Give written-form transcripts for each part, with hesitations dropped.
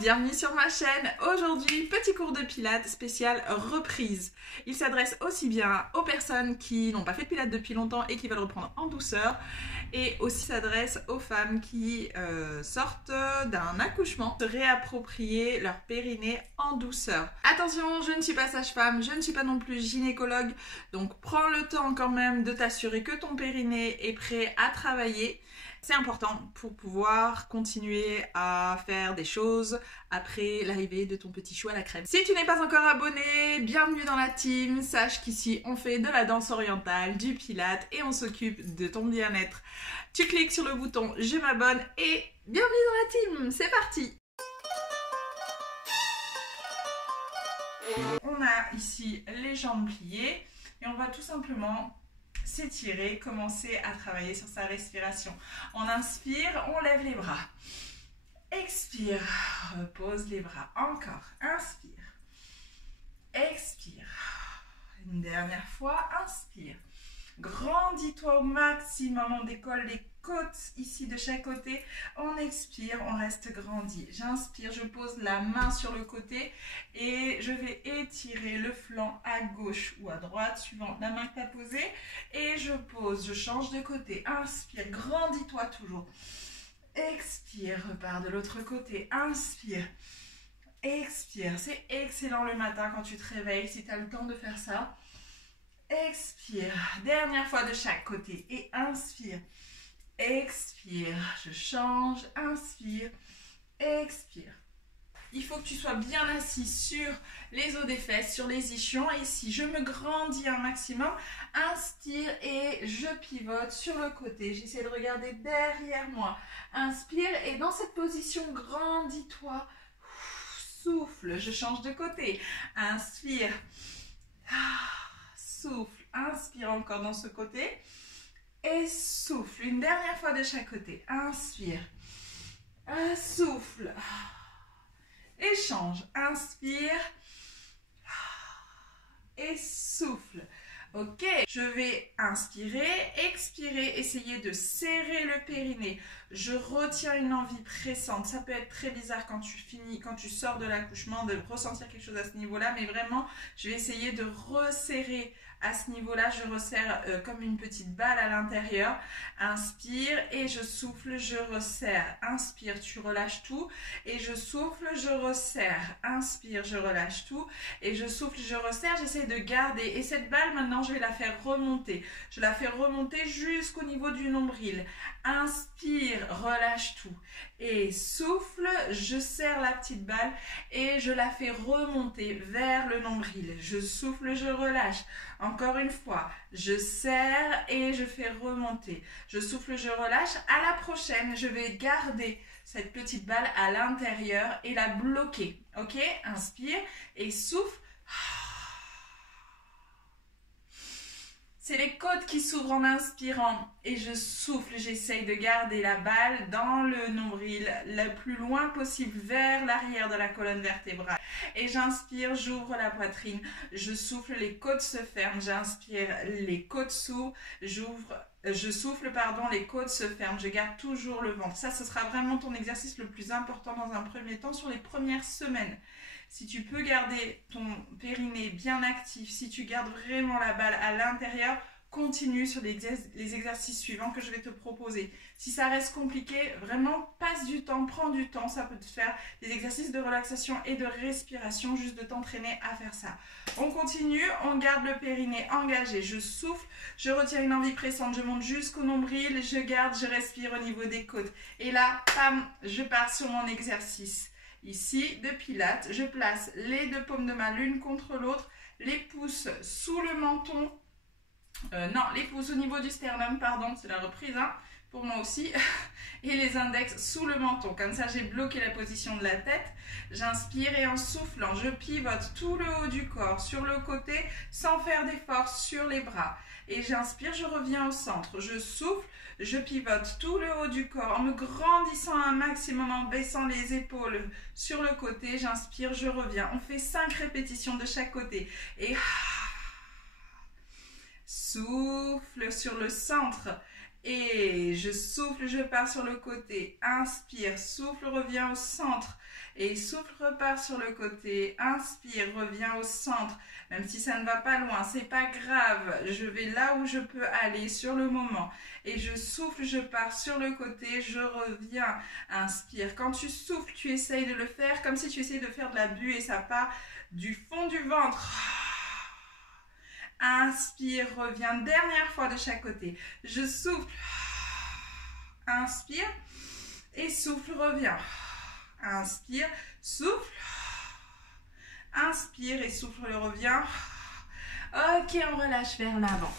bienvenue sur ma chaîne. Aujourd'hui, petit cours de pilates spécial reprise. Il s'adresse aussi bien aux personnes qui n'ont pas fait de pilates depuis longtemps et qui veulent reprendre en douceur, et aussi s'adresse aux femmes qui sortent d'un accouchement, se réapproprier leur périnée en douceur. Attention, je ne suis pas sage-femme, je ne suis pas non plus gynécologue, donc prends le temps quand même de t'assurer que ton périnée est prêt à travailler. C'est important pour pouvoir continuer à faire des choses après l'arrivée de ton petit chou à la crème. Si tu n'es pas encore abonné, bienvenue dans la team. Sache qu'ici on fait de la danse orientale, du pilates et on s'occupe de ton bien-être. Tu cliques sur le bouton je m'abonne et bienvenue dans la team. C'est parti. On a ici les jambes pliées et on va tout simplement s'étirer, commencer à travailler sur sa respiration. On inspire, on lève les bras. Expire, repose les bras. Encore, inspire. Expire. Une dernière fois, inspire. Grandis-toi au maximum, on décolle les côtes ici de chaque côté. On expire, on reste grandi. J'inspire, je pose la main sur le côté et je vais étirer le flanc à gauche ou à droite, suivant la main que tu as posée. Et je pose, je change de côté. Inspire, grandis-toi toujours. Expire, repars de l'autre côté. Inspire, expire. C'est excellent le matin quand tu te réveilles, si tu as le temps de faire ça. Expire, dernière fois de chaque côté et inspire, expire, je change, inspire, expire. Il faut que tu sois bien assis sur les os des fesses, sur les ischions. Et si je me grandis un maximum, inspire et je pivote sur le côté. J'essaie de regarder derrière moi. Inspire et dans cette position, grandis-toi. Souffle, je change de côté. Inspire. Souffle, inspire encore dans ce côté et souffle, une dernière fois de chaque côté, inspire, souffle, échange, inspire et souffle. Ok, je vais inspirer, expirer, essayer de serrer le périnée. Je retiens une envie pressante. Ça peut être très bizarre quand tu finis, quand tu sors de l'accouchement, de ressentir quelque chose à ce niveau-là. Mais vraiment, je vais essayer de resserrer à ce niveau-là. Je resserre comme une petite balle à l'intérieur. Inspire et je souffle, je resserre. Inspire, tu relâches tout. Et je souffle, je resserre. Inspire, je relâche tout. Et je souffle, je resserre. J'essaie de garder. Et cette balle, maintenant, je vais la faire remonter. Je la fais remonter jusqu'au niveau du nombril. Inspire, relâche tout. Et souffle, je serre la petite balle et je la fais remonter vers le nombril. Je souffle, je relâche. Encore une fois, je serre et je fais remonter. Je souffle, je relâche. À la prochaine, je vais garder cette petite balle à l'intérieur et la bloquer. Ok? Inspire et souffle. C'est les côtes qui s'ouvrent en inspirant et je souffle, j'essaye de garder la balle dans le nombril le plus loin possible vers l'arrière de la colonne vertébrale. Et j'inspire, j'ouvre la poitrine, je souffle, les côtes se ferment, j'inspire, les côtes s'ouvrent, je souffle, pardon, les côtes se ferment, je garde toujours le ventre. Ça, ce sera vraiment ton exercice le plus important dans un premier temps sur les premières semaines. Si tu peux garder ton périnée bien actif, si tu gardes vraiment la balle à l'intérieur, continue sur les exercices suivants que je vais te proposer. Si ça reste compliqué, vraiment passe du temps, prends du temps. Ça peut te faire des exercices de relaxation et de respiration, juste de t'entraîner à faire ça. On continue, on garde le périnée engagé. Je souffle, je retiens une envie pressante, je monte jusqu'au nombril, je garde, je respire au niveau des côtes. Et là, pam, je pars sur mon exercice. Ici, de pilates, je place les deux paumes de main l'une contre l'autre, les pouces sous le menton, non, les pouces au niveau du sternum, pardon, c'est la reprise, hein, pour moi aussi, et les index sous le menton. Comme ça, j'ai bloqué la position de la tête. J'inspire et en soufflant, je pivote tout le haut du corps sur le côté sans faire d'effort sur les bras. Et j'inspire, je reviens au centre. Je souffle, je pivote tout le haut du corps en me grandissant un maximum, en baissant les épaules sur le côté. J'inspire, je reviens. On fait 5 répétitions de chaque côté. Et souffle sur le centre. Et je souffle, je pars sur le côté. Inspire, souffle, reviens au centre. Et souffle, repart sur le côté. Inspire, reviens au centre. Même si ça ne va pas loin, c'est pas grave. Je vais là où je peux aller sur le moment. Et je souffle, je pars sur le côté, je reviens. Inspire. Quand tu souffles, tu essayes de le faire comme si tu essayais de faire de la buée. Ça part du fond du ventre. Inspire, reviens. Dernière fois de chaque côté. Je souffle. Inspire. Et souffle, reviens. Inspire, souffle. Inspire et souffle, reviens. Ok, on relâche vers l'avant.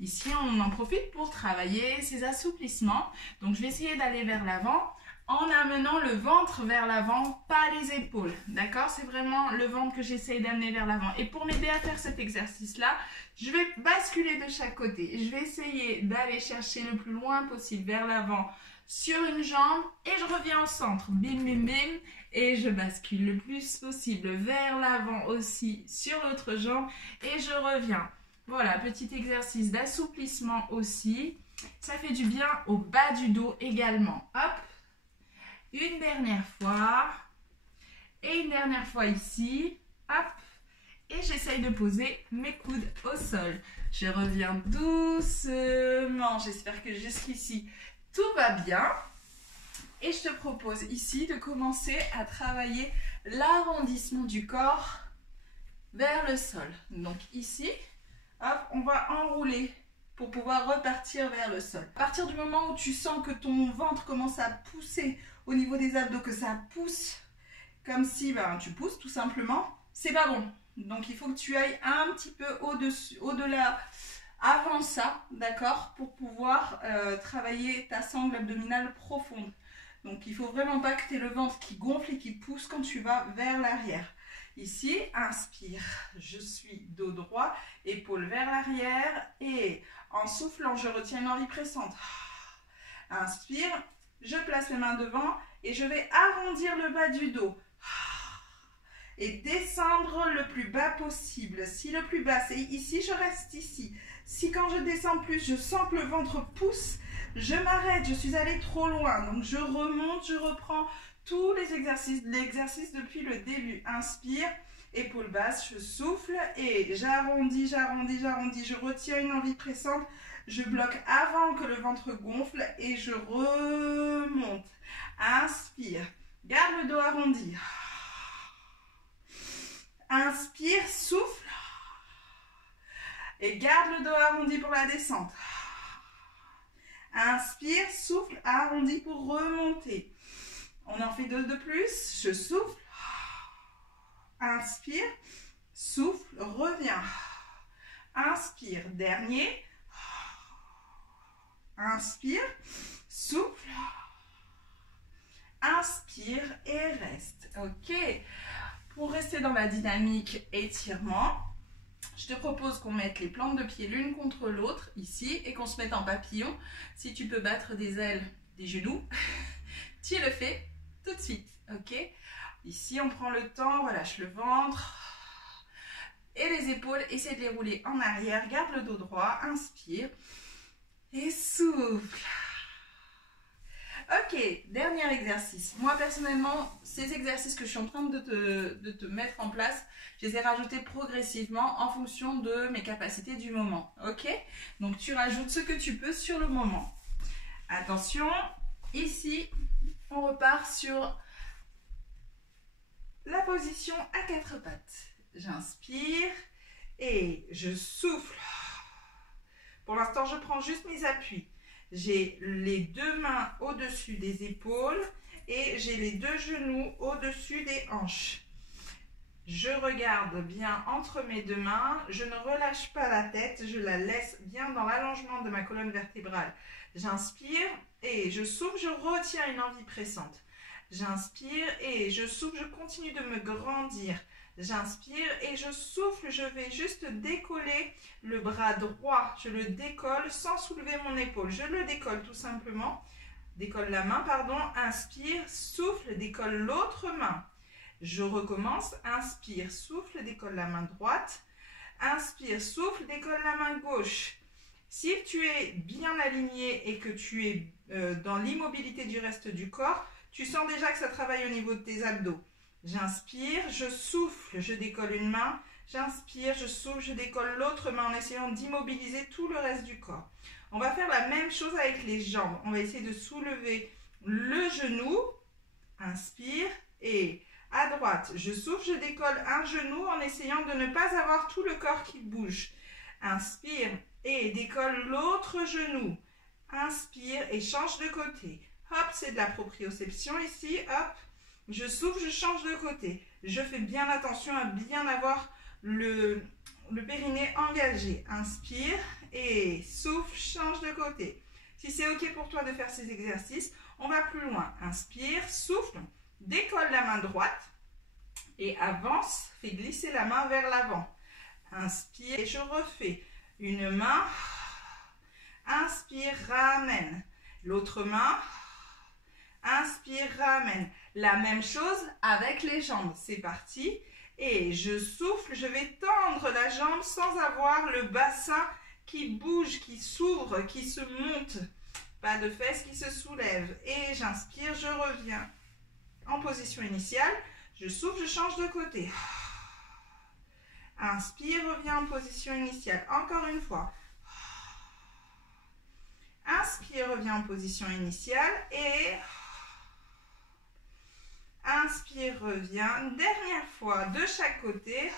Ici, on en profite pour travailler ces assouplissements. Donc, je vais essayer d'aller vers l'avant en amenant le ventre vers l'avant, pas les épaules. D'accord? C'est vraiment le ventre que j'essaye d'amener vers l'avant. Et pour m'aider à faire cet exercice-là, je vais basculer de chaque côté. Je vais essayer d'aller chercher le plus loin possible vers l'avant sur une jambe et je reviens au centre. Bim, bim, bim. Et je bascule le plus possible vers l'avant aussi sur l'autre jambe et je reviens. Voilà, petit exercice d'assouplissement aussi. Ça fait du bien au bas du dos également. Hop. Une dernière fois. Et une dernière fois ici. Hop. Et j'essaye de poser mes coudes au sol. Je reviens doucement. J'espère que jusqu'ici, tout va bien. Et je te propose ici de commencer à travailler l'arrondissement du corps vers le sol. Donc ici, hop, on va enrouler pour pouvoir repartir vers le sol. À partir du moment où tu sens que ton ventre commence à pousser au niveau des abdos, que ça pousse comme si tu pousses tout simplement, c'est pas bon. Donc il faut que tu ailles un petit peu au-dessus, au-delà, avant ça, d'accord, pour pouvoir travailler ta sangle abdominale profonde. Donc, il ne faut vraiment pas que tu aies le ventre qui gonfle et qui pousse quand tu vas vers l'arrière. Ici, inspire, je suis dos droit, épaules vers l'arrière et en soufflant, je retiens une envie pressante. Inspire, je place mes mains devant et je vais arrondir le bas du dos. Et descendre le plus bas possible. Si le plus bas, c'est ici, je reste ici. Si quand je descends plus, je sens que le ventre pousse, je m'arrête, je suis allée trop loin. Donc, je remonte, je reprends tous les exercices, l'exercice depuis le début. Inspire, épaule basse, je souffle et j'arrondis, j'arrondis, j'arrondis. Je retiens une envie pressante, je bloque avant que le ventre gonfle et je remonte. Inspire, garde le dos arrondi. Inspire, souffle et garde le dos arrondi pour la descente. Inspire, souffle, arrondi pour remonter. On en fait deux de plus. Je souffle. Inspire, souffle, reviens. Inspire, dernier. Inspire, souffle. Inspire et reste. Ok. Pour rester dans la dynamique étirement, je te propose qu'on mette les plantes de pied l'une contre l'autre, ici, et qu'on se mette en papillon. Si tu peux battre des ailes des genoux, tu le fais tout de suite, ok? Ici, on prend le temps, on relâche le ventre et les épaules, essaie de les rouler en arrière, garde le dos droit, inspire et souffle. Ok, dernier exercice. Moi, personnellement, ces exercices que je suis en train de te mettre en place, je les ai rajoutés progressivement en fonction de mes capacités du moment. Ok? Donc, tu rajoutes ce que tu peux sur le moment. Attention, ici, on repart sur la position à quatre pattes. J'inspire et je souffle. Pour l'instant, je prends juste mes appuis. J'ai les deux mains au-dessus des épaules et j'ai les deux genoux au-dessus des hanches. Je regarde bien entre mes deux mains, je ne relâche pas la tête, je la laisse bien dans l'allongement de ma colonne vertébrale. J'inspire et je souffle, je retiens une envie pressante. J'inspire et je souffle, je continue de me grandir. J'inspire et je souffle, je vais juste décoller le bras droit. Je le décolle sans soulever mon épaule. Je le décolle tout simplement. Décolle la main, pardon. Inspire, souffle, décolle l'autre main. Je recommence. Inspire, souffle, décolle la main droite. Inspire, souffle, décolle la main gauche. Si tu es bien aligné et que tu es dans l'immobilité du reste du corps, tu sens déjà que ça travaille au niveau de tes abdos. J'inspire, je souffle, je décolle une main. J'inspire, je souffle, je décolle l'autre main en essayant d'immobiliser tout le reste du corps. On va faire la même chose avec les jambes. On va essayer de soulever le genou. Inspire et à droite, je souffle, je décolle un genou en essayant de ne pas avoir tout le corps qui bouge. Inspire et décolle l'autre genou. Inspire et change de côté. Hop, c'est de la proprioception ici. Hop, je souffle, je change de côté. Je fais bien attention à bien avoir le périnée engagé. Inspire et souffle, change de côté. Si c'est ok pour toi de faire ces exercices, on va plus loin. Inspire, souffle, décolle la main droite et avance, fais glisser la main vers l'avant. Inspire et je refais une main. Inspire, ramène. L'autre main. Inspire, ramène. La même chose avec les jambes. C'est parti. Et je souffle, je vais tendre la jambe sans avoir le bassin qui bouge, qui s'ouvre, qui se monte. Pas de fesses qui se soulèvent. Et j'inspire, je reviens en position initiale. Je souffle, je change de côté. Inspire, reviens en position initiale. Encore une fois. Inspire, reviens en position initiale. Et inspire, reviens. Dernière fois de chaque côté.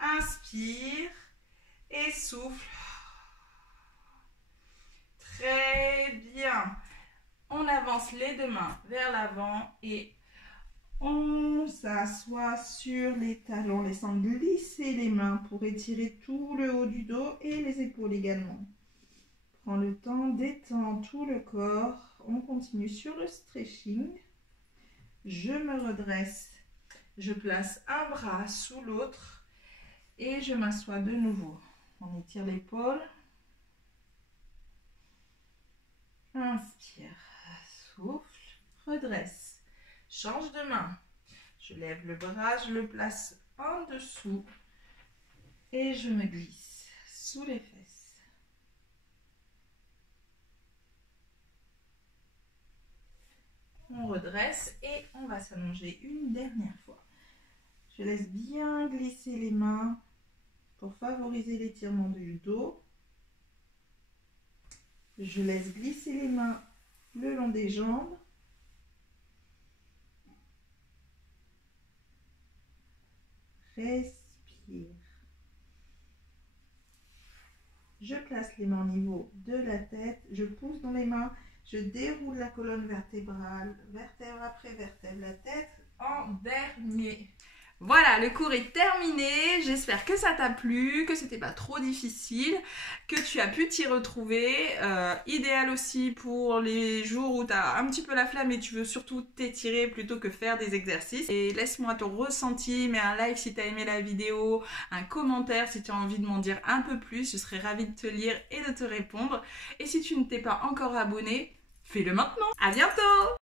Inspire et souffle. Très bien. On avance les deux mains vers l'avant et on s'assoit sur les talons, laissant glisser les mains pour étirer tout le haut du dos et les épaules également. Prends le temps, détends tout le corps. On continue sur le stretching. Je me redresse. Je place un bras sous l'autre et je m'assois de nouveau. On étire l'épaule. Inspire, souffle, redresse. Change de main. Je lève le bras, je le place en dessous et je me glisse sous les fesses. On redresse et on va s'allonger une dernière fois. Je laisse bien glisser les mains pour favoriser l'étirement du dos. Je laisse glisser les mains le long des jambes. Respire. Je place les mains au niveau de la tête. Je pousse dans les mains. Je déroule la colonne vertébrale, vertèbre après vertèbre, la tête en dernier. Voilà, le cours est terminé. J'espère que ça t'a plu, que c'était pas trop difficile, que tu as pu t'y retrouver. Idéal aussi pour les jours où tu as un petit peu la flemme et tu veux surtout t'étirer plutôt que faire des exercices. Et laisse-moi ton ressenti, mets un like si tu as aimé la vidéo, un commentaire si tu as envie de m'en dire un peu plus. Je serai ravie de te lire et de te répondre. Et si tu ne t'es pas encore abonné, fais-le maintenant. À bientôt!